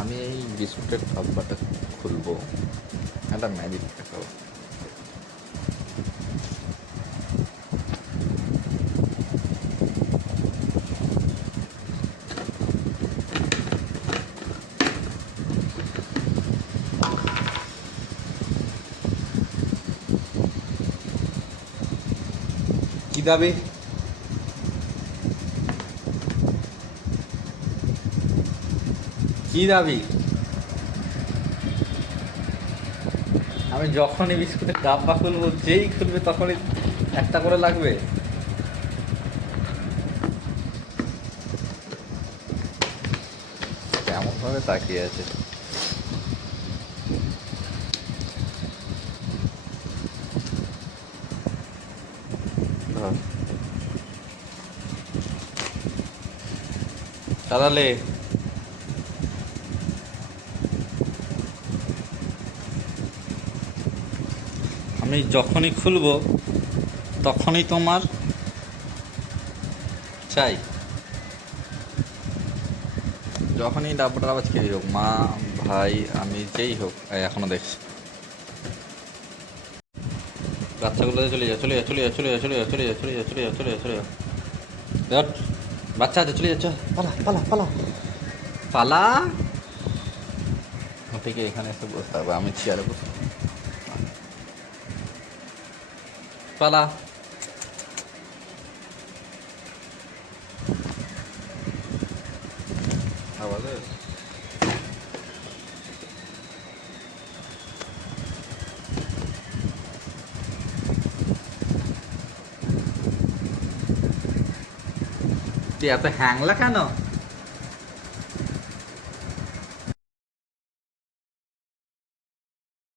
আমি এই বিস্কুটের ডাব্বাটা খুলবো, একটা ম্যাজিক দেখাবো। কি দাবি? কি দাবি? আমি যখনই বিস্কুটের ডাব্বা খুলবো, যেই খুলবে তখনই একটা করে লাগবে। কেমন ভাবে তাকিয়ে আছে। চালালে আমি যখনই খুলবো তখনই তোমার চাই। যখনই ডাব্বাটার আওয়াজ কেই হোক, মা, ভাই, আমি যেই হোক, এখনো দেখছি বাচ্চাগুলো চলে যা, চলে যা, চলে যা, চলে যা, চলে যা, চলে যা, চলে যা, চলে যা, চলে যা, চলে যা। দেখ, বাচ্চা আছে, চলে যাচ্ছে, পালা পালা পালা পালা। থেকে এখানে এসে বসতে হবে, আমি চেয়ারে বসে। পালা। আওয়াজ তুই এত হ্যাংলা কেন?